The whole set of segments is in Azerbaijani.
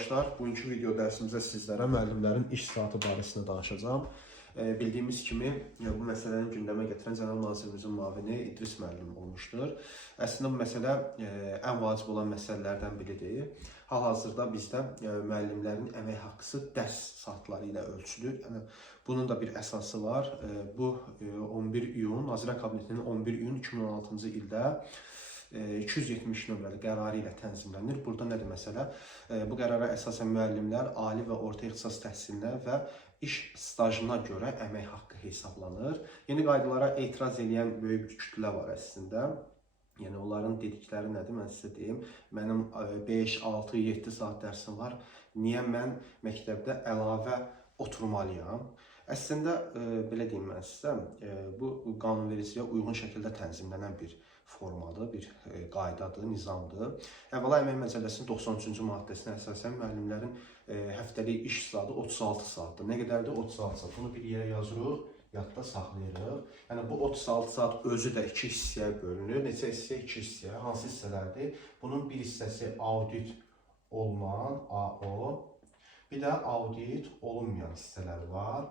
yoldaşlar, bugünkü video dərsimizdə sizlərə müəllimlərin iş saatı barəsində danışacağım. Bildiyimiz kimi, bu məsələni gündəmə gətirən Cənab Nazirimizin müavini İdris müəllim olmuşdur. Əslində bu məsələ ən vacib olan məsələlərdən biridir. Hal-hazırda bizdə müəllimlərin əmək haqqısı dərs saatları ilə ölçülür. Bunun da bir əsası var. Bu 11 iyun, Nazirlər Kabinetinin 11 iyun 2016-cı ildə 270 nömrəli qərarı ilə tənzimlənir. Burada nədir məsələ? Bu qərara əsasən müəllimlər ali və orta ixtisas təhsilinə və iş stajına görə əmək haqqı hesablanır. Yeni qaydalara etiraz edən böyük bir kütlə var əslində. Yəni onların dedikləri nədir? Mən sizə deyim. Mənim 5, 6, 7 saat dərsim var. Niyə mən məktəbdə əlavə oturmalıyam? Əslində belə deyim mən sizə, bu qanunvericiliyə uyğun şəkildə tənzimlənən bir formadır, bir qaydadır, nizamdır. Əvvəla Əmək Məcəlləsinin 93-cü maddəsinə əsasən müəllimlərin həftəlik iş saatı 36 saatdır. Nə qədərdir? 36 saat. Bunu bir yerə yazırıq, yadda saxlayırıq. Yəni bu 36 saat özü də 2 hissəyə bölünür. Neçə hissə? 2 hissəyə. Hansı hissələrdir? Bunun bir hissəsi audit olunan AO, bir də audit olunmayan hissələr var.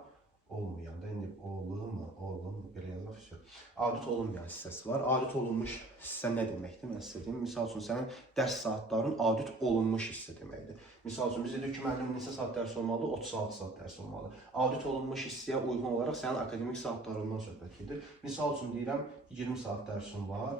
Olmayan da, indi olunmu, belə yazaq. Audit olunmayan hissəsi var. Audit olunmuş hissə nə deməkdir? Mən sizə deyim. Misal üçün, sənin dərs saatların audit olunmuş hissə deməkdir. Misal üçün, biz dedik ki, müəllimin neçə saat dərs olmalıdır? 36 saat dərs olmalıdır. Audit olunmuş hissəyə uyğun olaraq sənin akademik saatlarından söhbət gedir. Misal üçün, deyirəm, 20 saat dərsim var.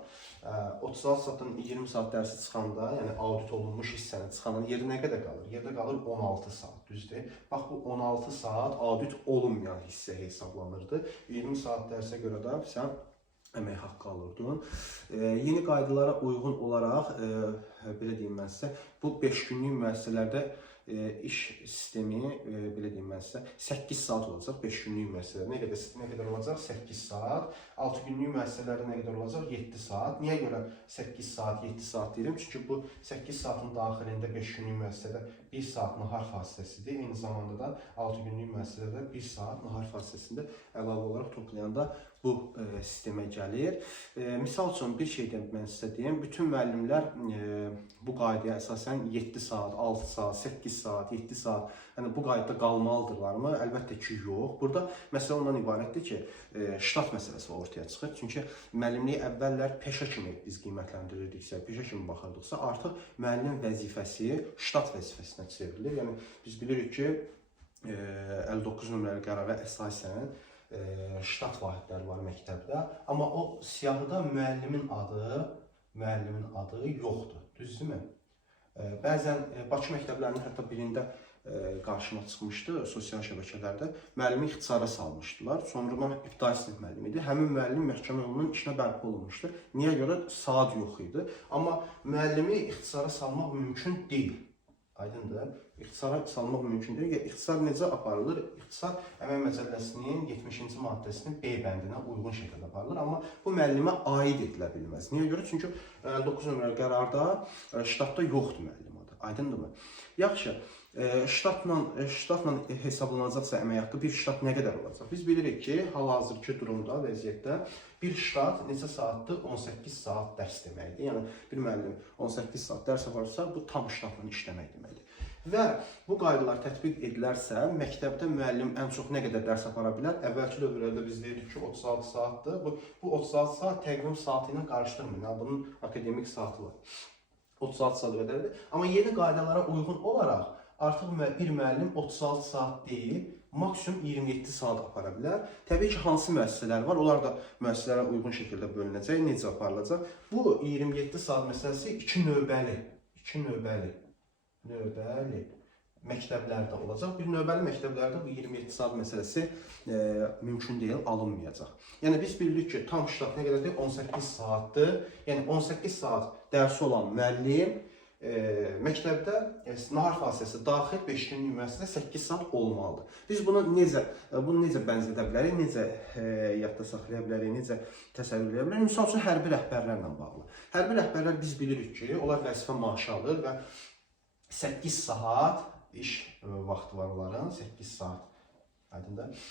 36 saatdan 20 saat dərsi çıxanda, yəni audit olunmuş hissənin çıxanda yeri nə qədər qalır? Yerdə qalır 16 saat, düzdür? Bax, bu 16 saat audit olunmayan hissə hesablanırdı. 20 saat dərsə görə də sən əmək haqqı alırdın. Yeni qaydalara uyğun olaraq, belə deyim mən sizə, bu 5 günlük müəssisələrdə iş sistemi, belə deyim mən sizə, 8 saat olacaq 5 günlük müəssisələrdə. Nə qədər olacaq? 8 saat. 6 günlük müəssisələrdə nə qədər olacaq? 7 saat. Niyə görə 8 saat, 7 saat deyirəm? Çünki bu 8 saatın daxilində 5 günlük müəssisədə 1 saat nahar fasiləsidir. Eyni zamanda da 6 günlük müəssisədə 1 saat nahar fasiləsində əlavə olaraq toplayanda bu sistemə gəlir. Misal üçün bir şey də mən sizə deyim. Bütün müəllimlər bu qaydaya əsasən 7 saat, 6 saat, 8 saat, 7 saat, yəni bu qaydada qalmalıdırlarmı? Əlbəttə ki, yox. Burada məsələ ondan ibarətdir ki, ştat məsələsi ortaya çıxır. Çünki müəllimliyi əvvəllər peşə kimi biz qiymətləndirirdiksə, peşə kimi baxırdıqsa, artıq müəllim vəzifəsi ştat vəzifəsinə çevrilir. Yəni biz bilirik ki, 59 nömrəli qərara əsasən ştat vahidləri var məktəbdə, amma o siyahıda müəllimin adı yoxdur, düzdürmü? Bəzən Bakı məktəblərinin hətta birində qarşıma çıxmışdı sosial şəbəkələrdə, müəllimi ixtisara salmışdılar. Sonradan ibtidai sinif müəllimi idi. Həmin müəllim məhkəmə yolunun işinə bərpa olunmuşdu. Niyə görə? Saat yox idi. Amma müəllimi ixtisara salmaq mümkün deyil. Aydındır. İxtisara salmaq mümkün deyil. İxtisar necə aparılır? İxtisar Əmək Məcəlləsinin 70-ci maddəsinin B bəndinə uyğun şəkildə aparılır. Amma bu müəllimə aid edilə bilməz. Niyə görə? Çünki 9 nömrəli qərarda ştatda yoxdur müəllim adı. Aydındırmı? Yaxşı. Ştatla hesablanacaqsa əmək haqqı bir ştat nə qədər olacaq? Biz bilirik ki, hal-hazırki durumda, vəziyyətdə bir ştat neçə saatdır? 18 saat dərs deməkdir. Yəni, bir müəllim 18 saat dərs aparırsa, bu tam ştatla işləmək deməkdir. Və bu qaydalar tətbiq edilərsə, məktəbdə müəllim ən çox nə qədər dərs apara bilər? Əvvəlki dövrlərdə biz deyirik ki, 36 saatdır. Bu 36 saat təqvim saatı ilə qarışdırmayın. Yəni, bunun akademik saatı var. 36 saat qədərdir. Amma yeni qaydalara uyğun olaraq artıq bir müəllim 36 saat deyil, maksimum 27 saat apara bilər. Təbii ki, hansı müəssisələr var? Onlar da müəssisələrə uyğun şəkildə bölünəcək. Necə aparılacaq? Bu 27 saat məsələsi 2 növbəli məktəblərdə olacaq. Bir növbəli məktəblərdə bu 27 saat məsələsi mümkün deyil, alınmayacaq. Yəni biz bilirik ki, tam ştat nə qədərdir? 18 saatdır. Yəni 18 saat dərsi olan müəllim məktəbdə nahar fasiləsi daxil 5 günlük müəssisədə 8 saat olmalıdır. Biz bunu necə bənzədə bilərik, necə yadda saxlaya bilərik, necə təsəvvür edə bilərik? Misal üçün, hərbi rəhbərlərlə bağlı. Hərbi rəhbərlər biz bilirik ki, onlar vəzifə maaşı alır və 8 saat iş vaxtı var onların, 8 saat. Aydındır.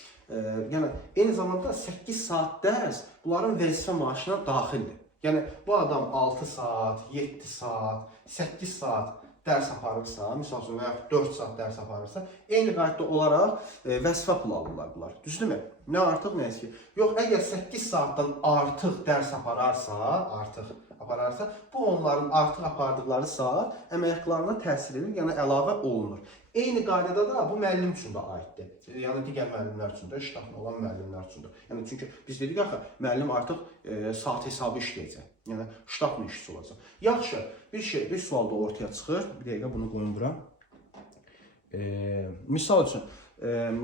Yəni, eyni zamanda 8 saat dərs bunların vəzifə maaşına daxildir. Yəni, bu adam 6 saat, 7 saat, 8 saat dərs aparırsa, misal üçün, və yaxud 4 saat dərs aparırsa, eyni qaydada olaraq vəzifə pulu alırlar bunlar. Düzdürmü? Nə artıq, nə eski. Yox, əgər 8 saatdan artıq dərs apararsa, bu onların artıq apardıqları saat əmək haqqlarına təsir edir, yəni əlavə olunur. Eyni qaydada da bu müəllim üçün də aiddir. Yəni digər müəllimlər üçün də, ştatlı olan müəllimlər üçün də. Yəni çünki biz dedik axı, müəllim artıq saat hesabı işləyəcək. Yəni ştatlı işçi olacaq. Yaxşı, bir sual da ortaya çıxır. Bir dəqiqə bunu qoyun bura. Misal üçün,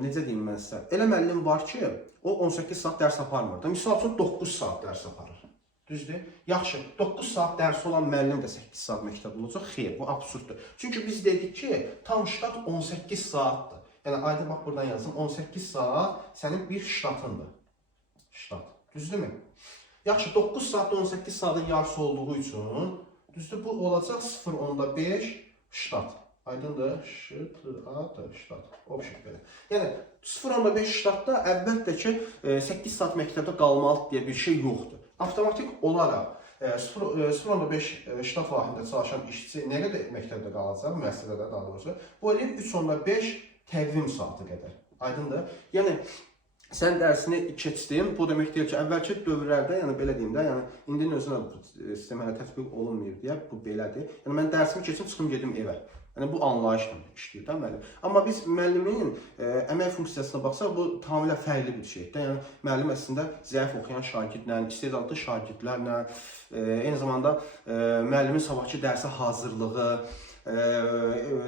necə deyim mən sizə? Elə müəllim var ki, o 18 saat dərs aparmır da. Misal üçün 9 saat dərs aparır. Düzdür? Yaxşı, 9 saat dərsi olan müəllim də 8 saat məktəb olacaq. Xeyr, bu absurddur. Çünki biz dedik ki, tam ştat 18 saatdır. Yəni, aydın bax, buradan yazın, 18 saat sənin bir ştatındır. Ştat. Düzdürmü? Yaxşı, 9 saatda 18 saatın yarısı olduğu üçün, düzdür, bu olacaq 0.5 ştat. Aydındır? Ştat. Obşik belə. Yəni, 0.5 ştatda əlbəttə ki, 8 saat məktəbdə qalmalı deyə bir şey yoxdur. Avtomatik olaraq 0.5 ştat vahidində çalışan işçi nə qədər məktəbdə qalacaq, müəssisədə daha doğrusu, bu eləyir 3.5 təqvim saatı qədər. Aydındır? Yəni, sən dərsini keçdin, bu demək deyil ki, əvvəlki dövrlərdə, yəni belə deyim də, yəni indinin özünə bu sistem hələ tətbiq olunmayıb deyə, bu belədir. Yəni, mən dərsimi keçim, çıxım gedim evə. Yəni, bu anlayışla işləyir də müəllim. Amma biz müəllimin əmək funksiyasına baxsaq, bu tamamilə fərqli bir şeydir. Yəni, müəllim əslində zəif oxuyan şagirdlə, istedadlı şagirdlərlə, eyni zamanda müəllimin sabahki dərsə hazırlığı,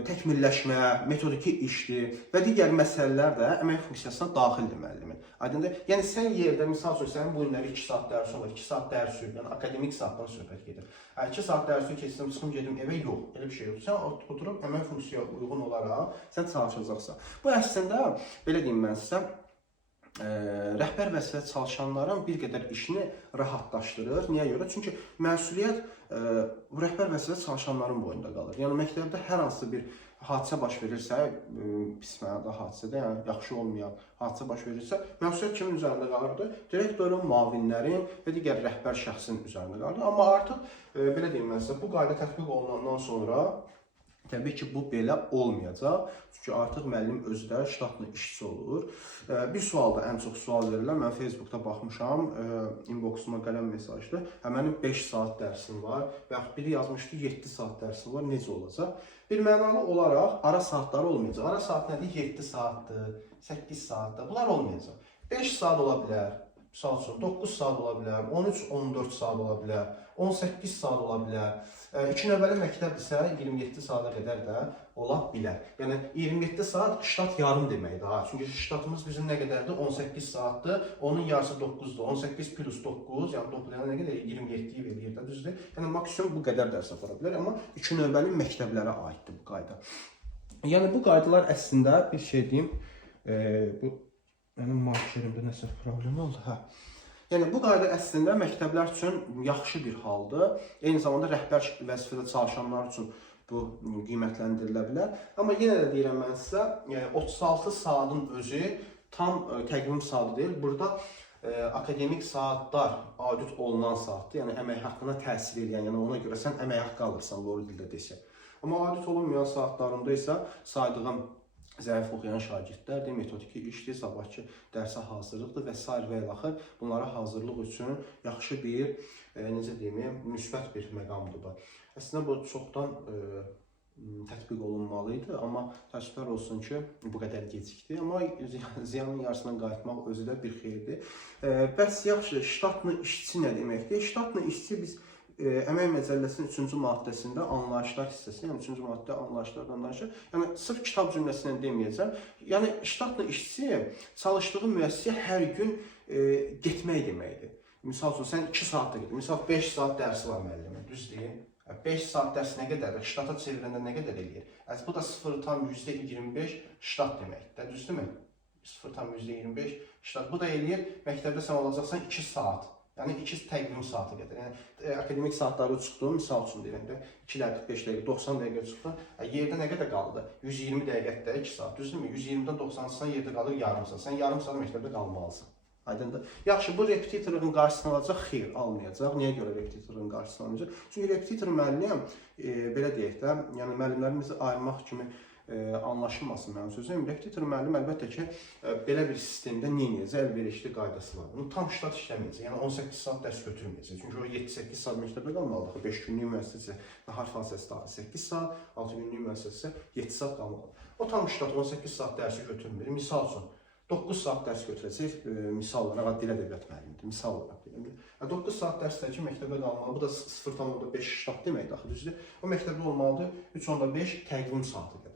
təkmilləşmə, metodiki işdir və digər məsələlər də əmək funksiyasına daxildir müəllimin. Aydındır? Yəni, sən yerdə, misal üçün, sənin bu günləri 2 saat dərsi olur, 2 saat dərsi, yəni akademik saatdan söhbət gedir. 2 saat dərsi keçsəm, çıxım gedim evə, yox, elə bir şey yox. Sən oturub əmək funksiyaya uyğun olaraq sən çalışacaqsan. Bu əslində, belə deyim mən sizə, rəhbər vəzifədə çalışanların bir qədər işini rahatlaşdırır. Niyə görə? Çünki məsuliyyət rəhbər vəzifədə çalışanların boyunda qalır. Yəni, məktəbdə hər hansı bir hadisə baş verirsə, pis mənada hadisədə, yəni yaxşı olmayan hadisə baş verirsə, məsuliyyət kimin üzərində qalırdı? Direktorun, müavinlərin və digər rəhbər şəxsin üzərində qalırdı. Amma artıq, belə deyim mən sizə, bu qayda tətbiq olunandan sonra təbii ki, bu belə olmayacaq. Çünki artıq müəllim özü də ştatlı işçi olur. Bir sual da ən çox sual verirlər. Mən Facebookda baxmışam, inboxuma gələn mesajdır. Mənim 5 saat dərsim var və yaxud biri yazmışdı 7 saat dərsim var. Necə olacaq? Bir mənalı olaraq ara saatları olmayacaq. Ara saat nədir? 7 saatdır, 8 saatdır. Bunlar olmayacaq. 5 saat ola bilər. Misal üçün 9 saat ola bilər, 13-14 saat ola bilər, 18 saat ola bilər. 2 növbəli məktəb isə 27 saata qədər də ola bilər. Yəni 27 saat ştat yarım deməkdir. Çünki ştatımız bizim nə qədərdir? 18 saatdır. Onun yarısı 9-dur. 18 plus 9, yəni toplayana nə qədər? 27-yi verir də, düzdür? Yəni maksimum bu qədər dərs apara bilər, amma 2 növbəli məktəblərə aiddir bu qayda. Yəni bu qaydalar əslində bir şey deyim, bu mənim markerimdə nəsə problem oldu. Yəni, bu qayda əslində məktəblər üçün yaxşı bir haldır. Eyni zamanda rəhbər vəzifədə çalışanlar üçün bu qiymətləndirilə bilər. Amma yenə də deyirəm mən sizə, 36 saatın özü tam təqvim saatı deyil. Burada akademik saatlar audit olunan saatdır. Yəni, əmək haqqına təsir edən, yəni ona görə sən əmək haqqı alırsan, doğru dildə desək. Amma audit olunmayan saatlarında isə saydığım zəif oxuyan şagirdlərdir, metodiki işdir, sabahki dərsə hazırlıqdır və s. və ilaxır. Bunlara hazırlıq üçün yaxşı bir, necə deyim, müsbət bir məqamdır bu. Əslində bu çoxdan tətbiq olunmalıydı, amma təəssüflər olsun ki, bu qədər gecikdi. Amma ziyanın yarısından qayıtmaq özü də bir xeyirdir. Bəs yaxşı, ştatlı işçi nə deməkdir? Ştatlı işçi biz Əmək Məcəlləsinin 3-cü maddəsində anlayışlar hissəsi, yəni 3-cü maddə anlayışlardan danışır. Yəni, sırf kitab cümləsindən deməyəcəm. Yəni, ştatlı işçi çalışdığı müəssisəyə hər gün getmək deməkdir. Misal üçün, sən 2 saatda gedir. Misal, 5 saat dərsi var müəllimin, düz deyil. 5 saat dərs nə qədərdir? Ştata çevirəndə nə qədər eləyir? Bu da 0,25 ştat deməkdir, düzdürmü? 0,25 ştat. Bu da eləyir, məktəbdə sən olacaqsan 2 saat. Yəni 2 təqvim saatı qədər. Yəni akademik saatları çıxdım, misal üçün deyirəm də 2 dəqiqə, 45 dəqiqə, 90 dəqiqə çıxdım. Yerdə nə qədər qaldı? 120 dəqiqədə 2 saat, düzdürmü? 120-dən 90-dan yerdə qalır yarım saat. Sən yarım saat məktəbdə qalmalısan. Aydındır. Yaxşı, bu repetitorun qarşısını alacaq? Xeyr, almayacaq. Niyə görə repetitorun qarşısını almayacaq? Çünki repetitor müəllim, belə deyək də, yəni müəllimlərimizi ayırmaq kimi anlaşılmasın mənim sözüm. Repetitor müəllim əlbəttə ki, belə bir sistemdə nə edəcək? Əlverişli qaydası var. Bunu tam ştat işləməyəcək. Yəni 18 saat dərs götürməyəcək. Çünki o 7-8 saat məktəbdə qalmalıdır. 5 günlük müəssisəsi nahar fasiləsi daha 8 saat, 6 günlük müəssisəsi 7 saat qalmalıdır. O tam ştat 18 saat dərsi götürmür. Misal üçün 9 saat dərs götürəcək, misal olaraq dil ədəbiyyat müəllimidir, misal olaraq deyim. 9 saat dərsdə ki, məktəbdə qalmalı, bu da 0,5 ştat deməkdir, axı düzdür. O məktəbdə olmalıdır 3,5 təqvim saatı qədər.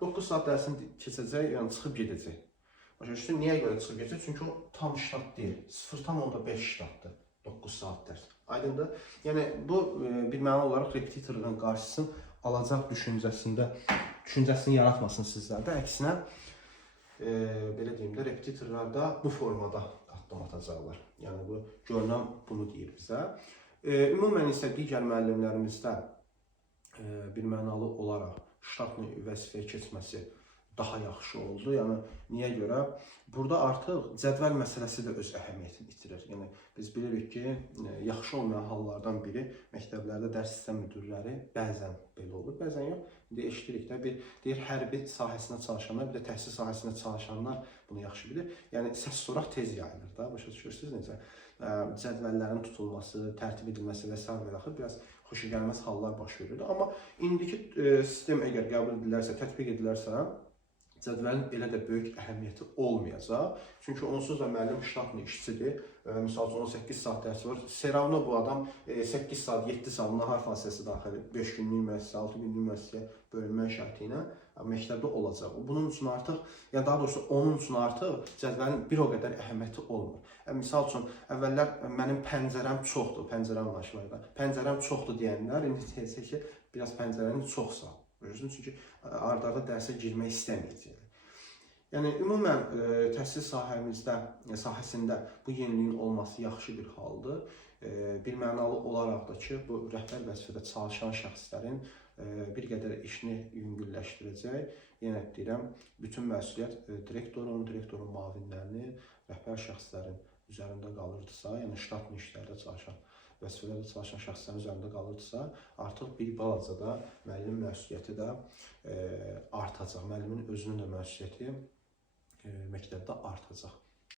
9 saat dərsini keçəcək, yəni çıxıb gedəcək. Başa düşdün, niyə görə çıxıb gedəcək? Çünki o tam ştat deyil, 0,5 ştatdır 9 saat dərs. Aydındır? Yəni, bu bir məna olaraq repetitorun qarşısını alacaq düşüncəsini yaratmasın sizlərdə. Əksinə, belə deyim də, repetitorlarda bu formada addım atacaqlar. Yəni, bu görünən bunu deyir bizə. Ümumən isə digər müəllimlərimizdə bir mənalı olaraq ştatlı vəzifəyə keçməsi daha yaxşı oldu. Yəni, niyə görə? Burada artıq cədvəl məsələsi də öz əhəmiyyətini itirir. Yəni, biz bilirik ki, yaxşı olmayan hallardan biri məktəblərdə dərs sistem müdürləri bəzən belə olur, bəzən yox. İndi eşitirik də, deyir, hərbi sahəsində çalışanlar, bir də təhsil sahəsində çalışanlar bunu yaxşı bilir. Yəni, səs soraq tez yayılır da, başa düşürsünüz necə? Cədvəllərin tutulması, tərtib edilməsi və s. biraz xoşagəlməz hallar baş verir. Amma indiki sistem əgər qəbul edilərsə, tətbiq edilərsə, cədvəlin elə də böyük əhəmiyyəti olmayacaq. Çünki onsuz da müəllim ştatlı işçidir. Misal üçün 18 saat dərsi var. Seravno bu adam 8 saat, 7 saat nahar fasiləsi daxil 5 günlük müəssisə, 6 günlük müəssisəyə bölünmə şərti ilə məktəbdə olacaq. Bunun üçün artıq, yəni daha doğrusu onun üçün artıq cədvəlin bir o qədər əhəmiyyəti olmur. Misal üçün əvvəllər mənim pəncərəm çoxdur, pəncərəm var şurada. Pəncərəm çoxdur deyənlər indi deyəcək ki, biraz pəncərəni çoxsa. Çünki arda-arda dərsə girmək istəməyəcəklər. Yəni, ümumən təhsil sahəsində bu yeniliyin olması yaxşı bir haldır. Bir mənalı olaraq da ki, bu rəhbər vəzifədə çalışan şəxslərin bir qədər işini yüngülləşdirəcək. Yenə deyirəm, bütün məsuliyyət direktorun müavinlərinin, rəhbər şəxslərin üzərində qalırdısa, yəni ştatlı işlərdə çalışan, vəzifələrdə çalışan şəxslərin üzərində qalırdısa, artıq bir balaca da müəllim məsuliyyəti də artacaq. Müəllimin özünün də məsuliyyəti məktəbdə artacaq.